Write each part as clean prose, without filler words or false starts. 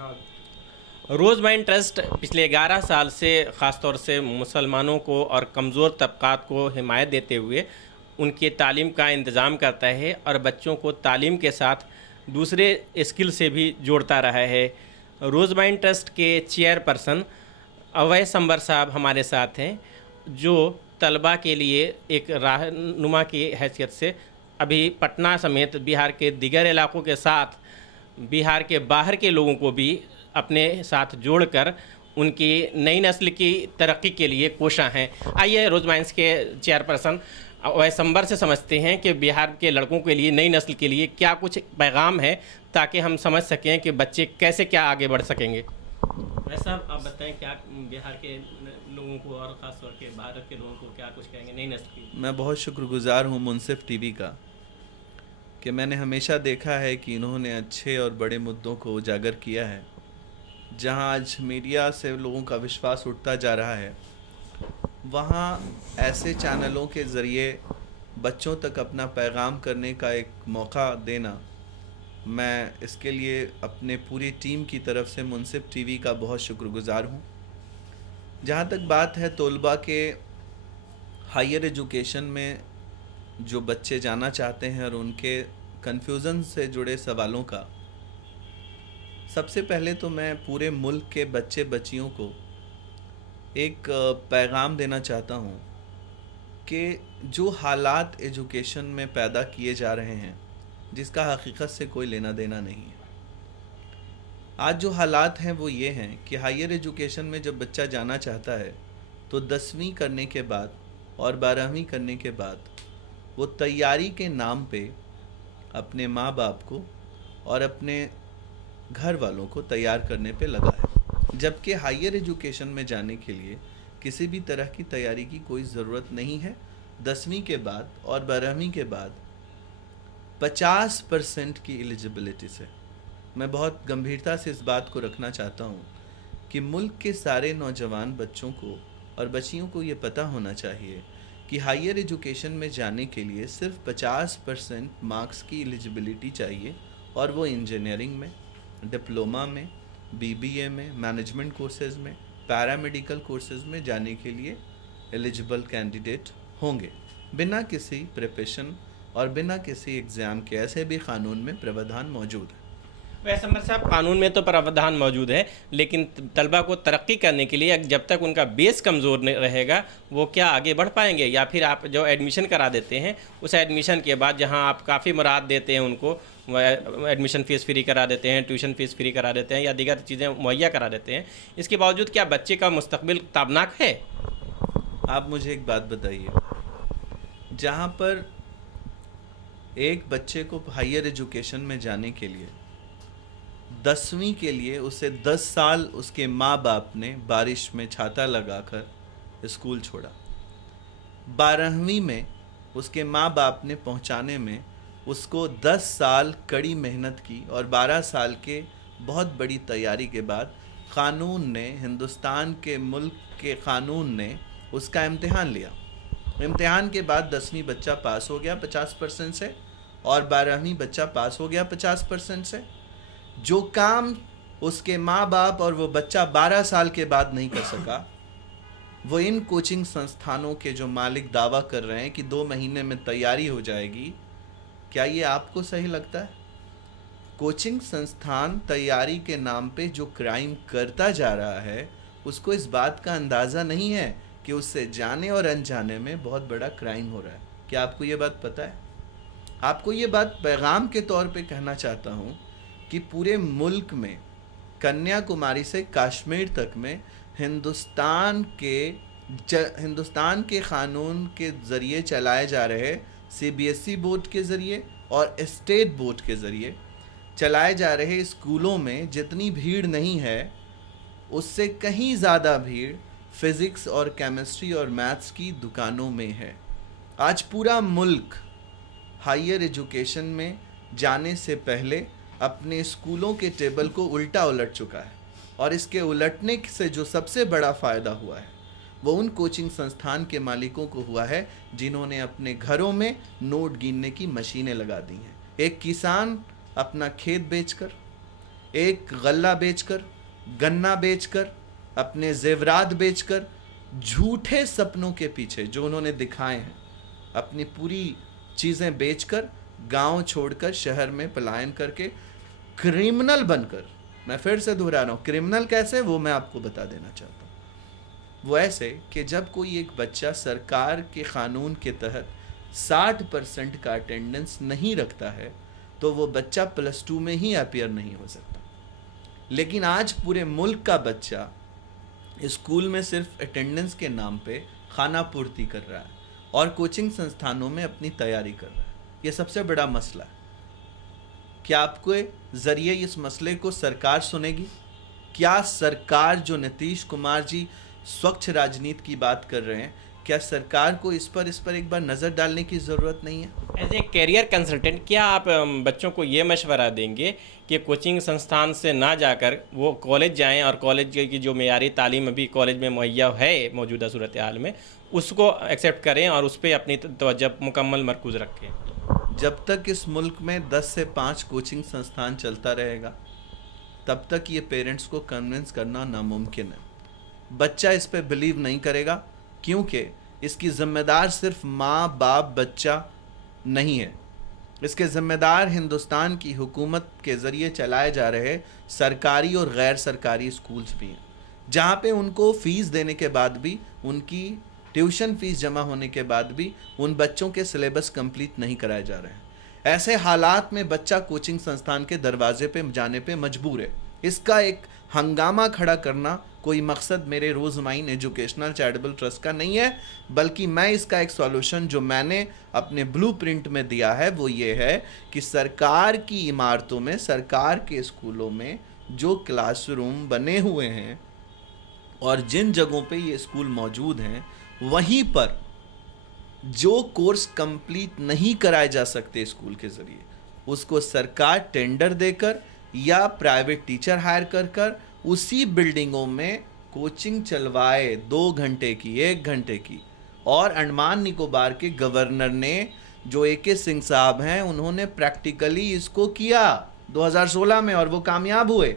रोज़ mind trust पिछले 11 साल से ख़ास तौर से मुसलमानों को और कमज़ोर तबक़ात को हिमायत देते हुए उनकी तालीम का इंतज़ाम करता है और बच्चों को तालीम के साथ दूसरे स्किल से भी जोड़ता रहा है। रोज़ माइंड ट्रस्ट के चेयरपर्सन अवैस अंबर साहब हमारे साथ हैं, जो तलबा के लिए एक रहनुमा की हैसियत से अभी पटना समेत बिहार के दीगर इलाक़ों के साथ बिहार के बाहर के लोगों को भी अपने साथ जोड़कर उनकी नई नस्ल की तरक्की के लिए कोशां हैं। आइए रोज़ माइंड्स के चेयरपर्सन अवैस अंबर से समझते हैं कि बिहार के लड़कों के लिए, नई नस्ल के लिए क्या कुछ पैगाम है, ताकि हम समझ सकें कि बच्चे कैसे क्या आगे बढ़ सकेंगे। वैसा आप बताएं, क्या बिहार के लोगों को और ख़ास तौर के भारत के लोगों को क्या कुछ कहेंगे नई नस्ल की। मैं बहुत शुक्रगुजार हूँ मुनसिफ टीवी का कि मैंने हमेशा देखा है कि इन्होंने अच्छे और बड़े मुद्दों को उजागर किया है। जहाँ आज मीडिया से लोगों का विश्वास उठता जा रहा है, वहाँ ऐसे चैनलों के ज़रिए बच्चों तक अपना पैगाम करने का एक मौका देना, मैं इसके लिए अपने पूरी टीम की तरफ से मुनसिफ टीवी का बहुत शुक्रगुजार हूँ। जहाँ तक बात है तलबा के हायर एजुकेशन में जो बच्चे जाना चाहते हैं और उनके कन्फ्यूज़न से जुड़े सवालों का, सबसे पहले तो मैं पूरे मुल्क के बच्चे बच्चियों को एक पैगाम देना चाहता हूँ कि जो हालात एजुकेशन में पैदा किए जा रहे हैं, जिसका हकीकत से कोई लेना देना नहीं है। आज जो हालात हैं वो ये हैं कि हायर एजुकेशन में जब बच्चा जाना चाहता है तो 10वीं करने के बाद और 12वीं करने के बाद वो तैयारी के नाम पे अपने माँ बाप को और अपने घर वालों को तैयार करने पे लगा है, जबकि हायर एजुकेशन में जाने के लिए किसी भी तरह की तैयारी की कोई ज़रूरत नहीं है। 10वीं के बाद और 12वीं के बाद 50% की एलिजिबिलिटी से, मैं बहुत गंभीरता से इस बात को रखना चाहता हूँ कि मुल्क के सारे नौजवान बच्चों को और बच्चियों को ये पता होना चाहिए कि हायर एजुकेशन में जाने के लिए सिर्फ 50% मार्क्स की एलिजिबिलिटी चाहिए, और वो इंजीनियरिंग में, डिप्लोमा में, बीबीए में, मैनेजमेंट कोर्सेज़ में, पैरामेडिकल कोर्सेज़ में जाने के लिए एलिजिबल कैंडिडेट होंगे, बिना किसी प्रिपरेशन और बिना किसी एग्ज़ाम के। ऐसे भी क़ानून में प्रावधान मौजूद है। वैसे अंबर साहब, कानून में तो प्रावधान मौजूद है, लेकिन तलबा को तरक्की करने के लिए जब तक उनका बेस कमज़ोर नहीं रहेगा वो क्या आगे बढ़ पाएंगे? या फिर आप जो एडमिशन करा देते हैं, उस एडमिशन के बाद जहां आप काफ़ी मुराद देते हैं उनको, एडमिशन फ़ीस फ्री करा देते हैं, ट्यूशन फ़ीस फ्री करा देते हैं या दीगर चीज़ें मुहैया करा देते हैं, इसके बावजूद क्या बच्चे का मुस्तकबिल ताबनाक है? आप मुझे एक बात बताइए, जहाँ पर एक बच्चे को हायर एजुकेशन में जाने के लिए 10वीं के लिए उसे 10 साल उसके माँ बाप ने बारिश में छाता लगाकर स्कूल छोड़ा, 12वीं में उसके माँ बाप ने पहुँचाने में उसको 10 साल कड़ी मेहनत की, और 12 साल के बहुत बड़ी तैयारी के बाद क़ानून ने, हिंदुस्तान के मुल्क के क़ानून ने उसका इम्तिहान लिया। इम्तिहान के बाद 10वीं बच्चा पास हो गया 50% से, और 12वीं बच्चा पास हो गया 50% से। जो काम उसके माँ बाप और वो बच्चा 12 साल के बाद नहीं कर सका, वो इन कोचिंग संस्थानों के जो मालिक दावा कर रहे हैं कि 2 महीने में तैयारी हो जाएगी, क्या ये आपको सही लगता है? कोचिंग संस्थान तैयारी के नाम पे जो क्राइम करता जा रहा है, उसको इस बात का अंदाज़ा नहीं है कि उससे जाने और अनजाने में बहुत बड़ा क्राइम हो रहा है। क्या आपको ये बात पता है? आपको ये बात पैगाम के तौर पे कहना चाहता हूँ कि पूरे मुल्क में, कन्याकुमारी से कश्मीर तक में, हिंदुस्तान के क़ानून के ज़रिए चलाए जा रहे, सीबीएसई बोर्ड के ज़रिए और स्टेट बोर्ड के ज़रिए चलाए जा रहे स्कूलों में जितनी भीड़ नहीं है, उससे कहीं ज़्यादा भीड़ फ़िज़िक्स और केमिस्ट्री और मैथ्स की दुकानों में है। आज पूरा मुल्क हायर एजुकेशन में जाने से पहले अपने स्कूलों के टेबल को उल्टा उलट चुका है, और इसके उलटने से जो सबसे बड़ा फ़ायदा हुआ है वो उन कोचिंग संस्थान के मालिकों को हुआ है जिन्होंने अपने घरों में नोट गिनने की मशीनें लगा दी हैं। एक किसान अपना खेत बेचकर, एक गल्ला बेचकर, गन्ना बेचकर, अपने जेवरात बेचकर, झूठे सपनों के पीछे जो उन्होंने दिखाए हैं, अपनी पूरी चीज़ें बेचकर, गांव छोड़कर शहर में पलायन करके, क्रिमिनल बनकर, मैं फिर से दोहरा रहा हूँ, क्रिमिनल कैसे, वो मैं आपको बता देना चाहता हूँ। वो ऐसे कि जब कोई एक बच्चा सरकार के क़ानून के तहत 60% का अटेंडेंस नहीं रखता है तो वो बच्चा +2 में ही अपीयर नहीं हो सकता। लेकिन आज पूरे मुल्क का बच्चा स्कूल में सिर्फ अटेंडेंस के नाम पे खाना पूर्ति कर रहा है और कोचिंग संस्थानों में अपनी तैयारी कर रहा है। ये सबसे बड़ा मसला है। क्या आपके ज़रिए इस मसले को सरकार सुनेगी? क्या सरकार, जो नीतीश कुमार जी स्वच्छ राजनीति की बात कर रहे हैं, क्या सरकार को इस पर एक बार नज़र डालने की ज़रूरत नहीं है? एज ए करियर कंसल्टेंट क्या आप बच्चों को ये मशवरा देंगे कि कोचिंग संस्थान से ना जाकर वो कॉलेज जाएं और कॉलेज की जो मेयारी तालीम अभी कॉलेज में मुहैया है मौजूदा सूरत हाल में, उसको एक्सेप्ट करें और उस पर अपनी तवज्जो मुकम्मल मरकूज़ रखें? जब तक इस मुल्क में 10 से 5 कोचिंग संस्थान चलता रहेगा तब तक ये पेरेंट्स को कन्विंस करना नामुमकिन है। बच्चा इस पे बिलीव नहीं करेगा क्योंकि इसकी ज़िम्मेदार सिर्फ माँ बाप बच्चा नहीं है, इसके ज़िम्मेदार हिंदुस्तान की हुकूमत के ज़रिए चलाए जा रहे सरकारी और गैर सरकारी स्कूल्स भी हैं, जहाँ पे उनको फ़ीस देने के बाद भी, उनकी ट्यूशन फ़ीस जमा होने के बाद भी उन बच्चों के सिलेबस कंप्लीट नहीं कराए जा रहे हैं। ऐसे हालात में बच्चा कोचिंग संस्थान के दरवाजे पे जाने पे मजबूर है। इसका एक हंगामा खड़ा करना कोई मकसद मेरे रोज़माइन एजुकेशनल चैरिटेबल ट्रस्ट का नहीं है, बल्कि मैं इसका एक सॉल्यूशन जो मैंने अपने ब्लूप्रिंट में दिया है वो ये है कि सरकार की इमारतों में, सरकार के स्कूलों में जो क्लासरूम बने हुए हैं और जिन जगहों पे ये स्कूल मौजूद हैं, वहीं पर जो कोर्स कंप्लीट नहीं कराए जा सकते स्कूल के ज़रिए, उसको सरकार टेंडर देकर या प्राइवेट टीचर हायर कर उसी बिल्डिंगों में कोचिंग चलवाए 2 घंटे की, 1 घंटे की। और अंडमान निकोबार के गवर्नर ने, जो AK सिंह साहब हैं, उन्होंने प्रैक्टिकली इसको किया 2016 में और वो कामयाब हुए।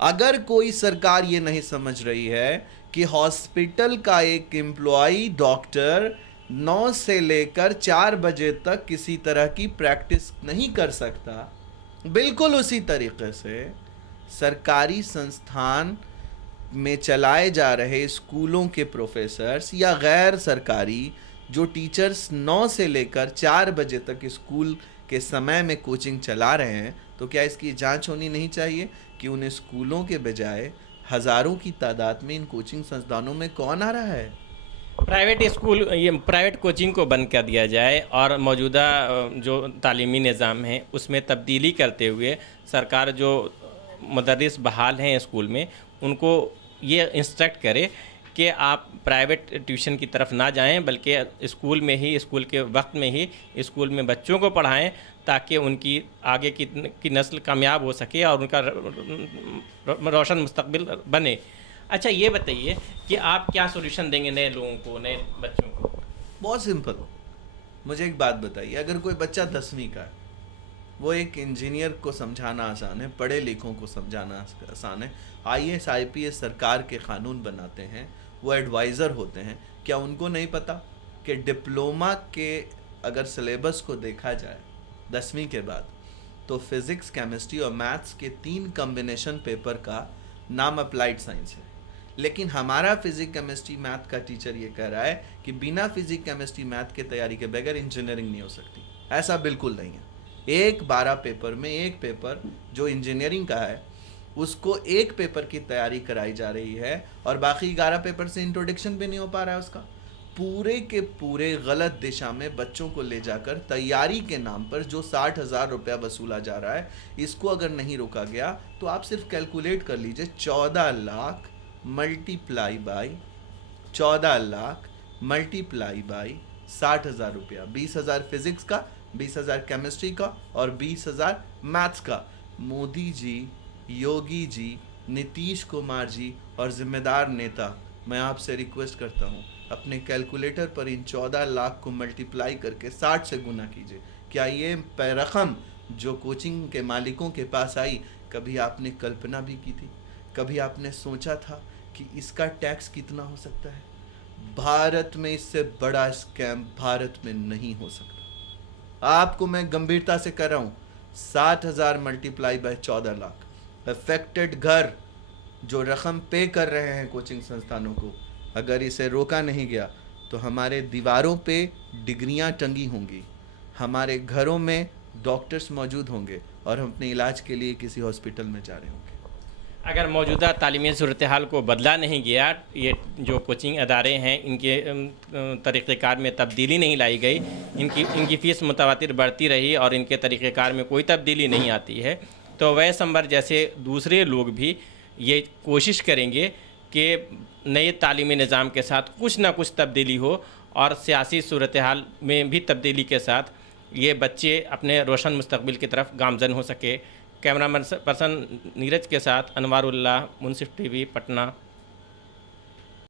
अगर कोई सरकार ये नहीं समझ रही है कि हॉस्पिटल का एक एम्प्लॉई डॉक्टर 9 से लेकर 4 बजे तक किसी तरह की प्रैक्टिस नहीं कर सकता, बिल्कुल उसी तरीके से सरकारी संस्थान में चलाए जा रहे स्कूलों के प्रोफेसर्स या गैर सरकारी जो टीचर्स 9 से लेकर 4 बजे तक स्कूल के समय में कोचिंग चला रहे हैं, तो क्या इसकी जांच होनी नहीं चाहिए कि उन स्कूलों के बजाय हज़ारों की तादाद में इन कोचिंग संस्थानों में कौन आ रहा है? प्राइवेट स्कूल, ये प्राइवेट कोचिंग को बंद कर दिया जाए और मौजूदा जो तालीमी निज़ाम है उसमें तब्दीली करते हुए सरकार जो मुदर्रिस बहाल हैं स्कूल में, उनको ये इंस्ट्रक्ट करे कि आप प्राइवेट ट्यूशन की तरफ ना जाएं, बल्कि स्कूल में ही, स्कूल के वक्त में ही स्कूल में बच्चों को पढ़ाएं ताकि उनकी आगे की नस्ल कामयाब हो सके और उनका रोशन मुस्तकबिल बने। अच्छा, ये बताइए कि आप क्या सॉल्यूशन देंगे नए लोगों को, नए बच्चों को? बहुत सिंपल। मुझे एक बात बताइए, अगर कोई बच्चा 10वीं का है, वो एक इंजीनियर को समझाना आसान है, पढ़े लिखों को समझाना आसान है, IAS IPS सरकार के क़ानून बनाते हैं, वो एडवाइज़र होते हैं, क्या उनको नहीं पता कि डिप्लोमा के अगर सिलेबस को देखा जाए 10वीं के बाद, तो फिज़िक्स, केमिस्ट्री और मैथ्स के 3 कॉम्बिनेशन पेपर का नाम अप्लाइड साइंस है। लेकिन हमारा फिज़िक्स केमिस्ट्री मैथ का टीचर ये कह रहा है कि बिना फिज़िक्स केमिस्ट्री मैथ के तैयारी के बगैर इंजीनियरिंग नहीं हो सकती। ऐसा बिल्कुल नहीं है। एक 12 पेपर में एक पेपर जो इंजीनियरिंग का है उसको एक पेपर की तैयारी कराई जा रही है और बाकी 11 पेपर से इंट्रोडक्शन भी नहीं हो पा रहा है उसका। पूरे के पूरे गलत दिशा में बच्चों को ले जाकर तैयारी के नाम पर जो 60,000 रुपया वसूला जा रहा है, इसको अगर नहीं रोका गया तो आप सिर्फ कैलकुलेट कर लीजिए, 14 lakh multiply by 14 lakh multiply by 60,000 रुपया, 20,000 फिजिक्स का, 20,000 केमिस्ट्री का और 20,000 मैथ्स का। मोदी जी, योगी जी, नीतीश कुमार जी और जिम्मेदार नेता, मैं आपसे रिक्वेस्ट करता हूँ, अपने कैलकुलेटर पर इन 14 लाख को मल्टीप्लाई करके 60 से गुना कीजिए। क्या ये रकम जो कोचिंग के मालिकों के पास आई, कभी आपने कल्पना भी की थी? कभी आपने सोचा था कि इसका टैक्स कितना हो सकता है? भारत में इससे बड़ा स्कैम भारत में नहीं हो सकता। आपको मैं गंभीरता से कर रहा हूं, 60,000 मल्टीप्लाई बाय 14 लाख अफेक्टेड घर जो रकम पे कर रहे हैं कोचिंग संस्थानों को, अगर इसे रोका नहीं गया तो हमारे दीवारों पे डिग्रियां टंगी होंगी, हमारे घरों में डॉक्टर्स मौजूद होंगे और हम अपने इलाज के लिए किसी हॉस्पिटल में जा रहे होंगे। अगर मौजूदा तालीमी सूरत हाल को बदला नहीं गया, ये जो कोचिंग अदारे हैं इनके तरीक़ेकार में तब्दीली नहीं लाई गई, इनकी फ़ीस मुतवातिर बढ़ती रही और इनके तरीक़ेकार में कोई तब्दीली नहीं आती है, तो वैस अंबर जैसे दूसरे लोग भी ये कोशिश करेंगे कि नए तालीमी निज़ाम के साथ कुछ ना कुछ तब्दीली हो और सियासी सूरत हाल में भी तब्दीली के साथ ये बच्चे अपने रोशन मुस्तकबिल की तरफ गामज़न हो सके। कैमरा पर्सन नीरज के साथ अनवारुल्लाह, मुंसिफ टीवी, पटना।